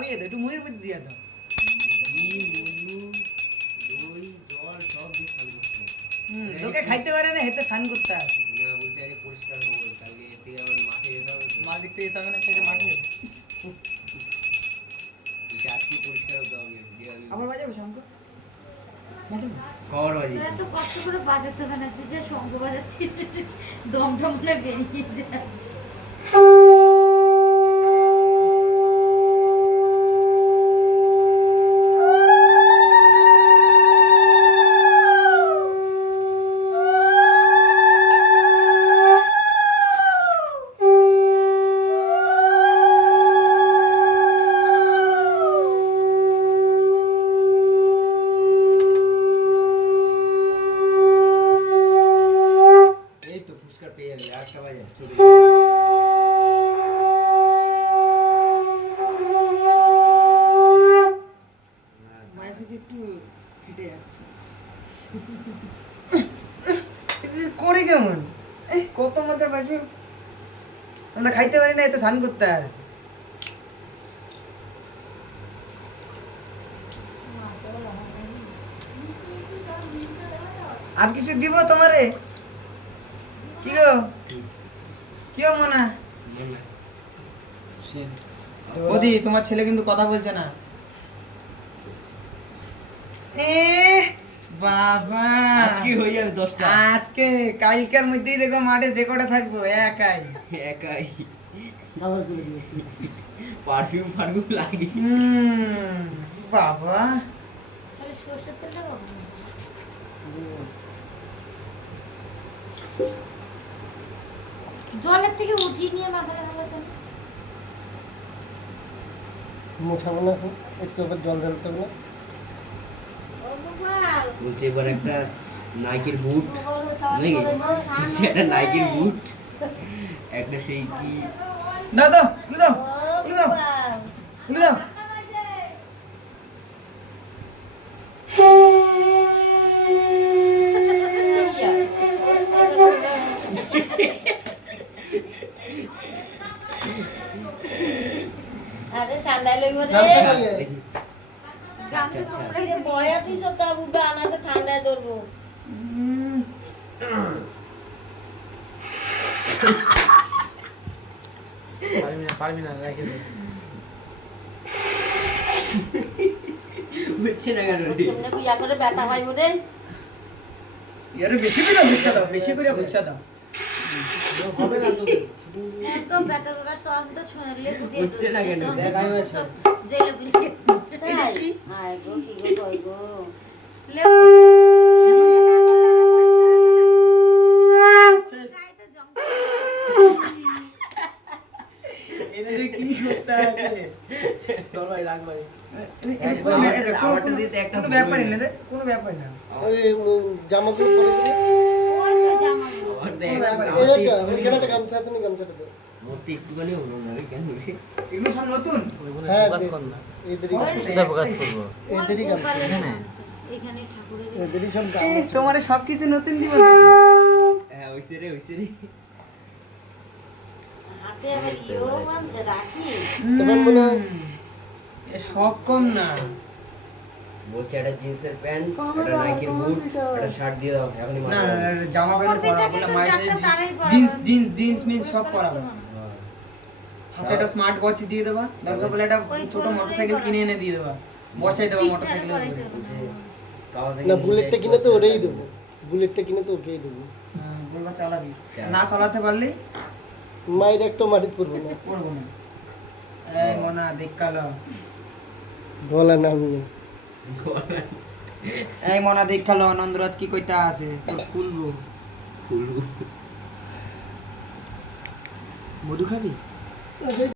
খাইয়ে দে, একটু মুড়ির মধ্যে দিয়ে দাও। তোকে খাইতে পারে না, হেতে স্নান করতে আসে। মাছ দেখতে যেতে হবে না, খেতে মাঠে আবার বাজাবো শঙ্খ? বাজাবো? এত কষ্ট করে বাজাতে হবে না, তুই যে শঙ্খ বাজাচ্ছিস দম টম করে বেরিয়ে যায়। মায়ের সাথে একটু ফেটে যাচ্ছে। করে কেমন কত মতো পাখি, আমরা খাইতে পারি না, এতে স্নান করতে আসে। আর কিছু দিব তোমারে? কি গো, কি গো মনা? বৌদি, তোমার ছেলে কিন্তু কথা বলছে না। বাবা আজকে হয়ে যাবে 10টা। আজকে কালকের মধ্যেই দেখো মাঠে যে কটা থাকবো একাই একাই পারফিউম ফারফিউম লাগি। বাবা তাহলে সরষের তেলটা কখন? জলের থেকে উঠিয়ে নিয়ে মাখালে ভালো হতো না? মোছাবো না, একটু আবার জল ঢালতে হবে না। বলছে এবার একটা নাইকির বুট নাকি, বলছে একটা নাইকির বুট, একটা সেই কি দাও দাও দাও দাও দাও। আরে ঠান্ডা লাগবে রে। গামছা তোমরা এই যে বয়া দিছ তা বুবা আনাতে ঠান্ডায় ধরবো। পারবি না রাখে দে। বুঝছে না কেন রে? কেমনে কুইয়া করে ব্যথা হয় রে। ইয়ারে বেশি করে গুছা দাও, বেশি করে গুছা দাও। হবে না তো। একদম ব্যথা ব্যথা তখন তো লেবু দিয়ে হচ্ছে না কেন? দেখ আমি আছে। যে লেবু তাই হায় গো কি গো কই গো। লেবু গাইতে জং এনে যে কি করতে আছে? চল ভাই রাখ ভাই। আমারটা দিতে একটা কোনো ব্যাপারই না রে, কোনো ব্যাপার না। ওই জামাগুলো পরে দিলে। ওই তো জামাগুলো। আমার দেখ এই যে ওইখানে একটা গামছা আছে না, গামছাটা দে। মূর্তি একটুখানি হলো না রে, কেন রে? এগুলো সব নতুন। হ্যাঁ ফোকাস কর না। এদেরই ফোকাস করব। এদেরই গামছা। এখানে ঠাকুরের এদেরই সব গামছা। তোমার সবকিছু নতুন দিব। হ্যাঁ হইছে রে, হইছে রে। হাতে আবার ইও মানছে রাখি। তোমার মনে হয় এ সব কম না। বলছে একটা জিন্সের প্যান্ট, একটা নাইকির বুট, একটা শার্ট দিয়ে দাও, এখনই না মারো। জামা প্যান্ট পরবে পরাবো যাকে না, তো মায়ের চারটা তারাই পরাবো। জিন্স জিন্স জিন্স মিন্স সব পরাবো। হ্যাঁ। হাতে একটা স্মার্ট ওয়াচ দিয়ে দেবা, দরকার পড়লে একটা ছোট মোটরসাইকেল কিনে এনে দিয়ে দেবা, বসাই দেবা মোটরসাইকেলের উপরে। বলছে কাওয়াসাকি না বুলেটটা কিনে তো ওরেই দেবো। বুলেটটা কিনে তো ওকেই দেবো। হ্যাঁ, বলবা চালাবি, না চালাতে পারলে মায়ের একটা মাটিতে পড়বো না। করবো না। এই মনা দেখালো, গলা নামিয়ে। এই মনা দেখালো আনন্দরাজ কি কইতা আছে, তোর খুলবো। খুলবো। মধু খাবি?